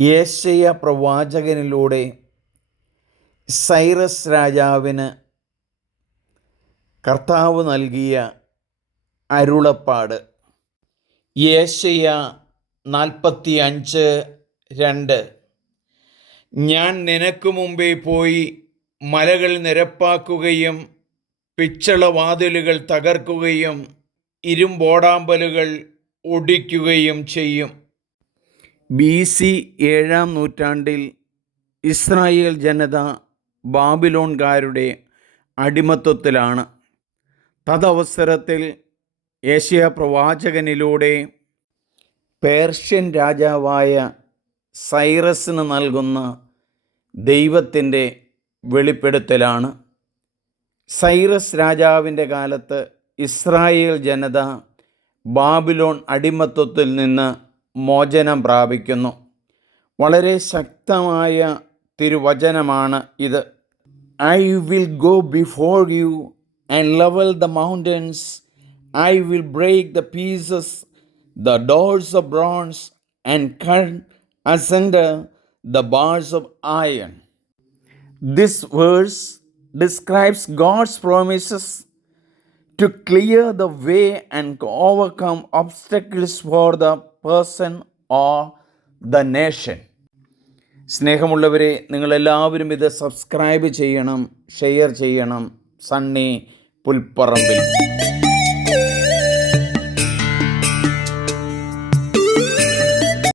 യേശയ്യ പ്രവാചകനിലൂടെ Cyrus രാജാവിന് കർത്താവ് നൽകിയ അരുളപ്പാട്. യേശയ്യ നാൽപ്പത്തി അഞ്ച് രണ്ട്. ഞാൻ നിനക്ക് മുമ്പേ പോയി മലകൾ നിരപ്പാക്കുകയും പിച്ചളവാതിലുകൾ തകർക്കുകയും ഇരുമ്പോടാമ്പലുകൾ ഒടിക്കുകയും ചെയ്യും. ബി സി ഏഴാം നൂറ്റാണ്ടിൽ ഇസ്രായേൽ ജനത ബാബിലോൺകാരുടെ അടിമത്വത്തിലാണ് തദവസരത്തിൽ ഏഷ്യ പ്രവാചകനിലൂടെ പേർഷ്യൻ രാജാവായ സൈറസിന് നൽകുന്ന ദൈവത്തിന്റെ വെളിപ്പെടുത്തലാണ്. സൈറസ് രാജാവിന്റെ കാലത്ത് ഇസ്രായേൽ ജനത ബാബിലോൺ അടിമത്വത്തിൽ നിന്ന് മോചനം പ്രാപിക്കുന്നു. വളരെ ശക്തമായ തിരുവചനമാണ് ഇത്. I will go before you and level the mountains I will break the pieces the doors of bronze and cut asunder the bars of iron this verse describes God's promises to clear the way and overcome obstacles for the person or the nation. സ്നേഹമുള്ളവരെ നിങ്ങളെല്ലാവരും ഇത് subscribe ചെയ്യണം share ചെയ്യണം സണ്ണി പുൽപ്പറമ്പിൽ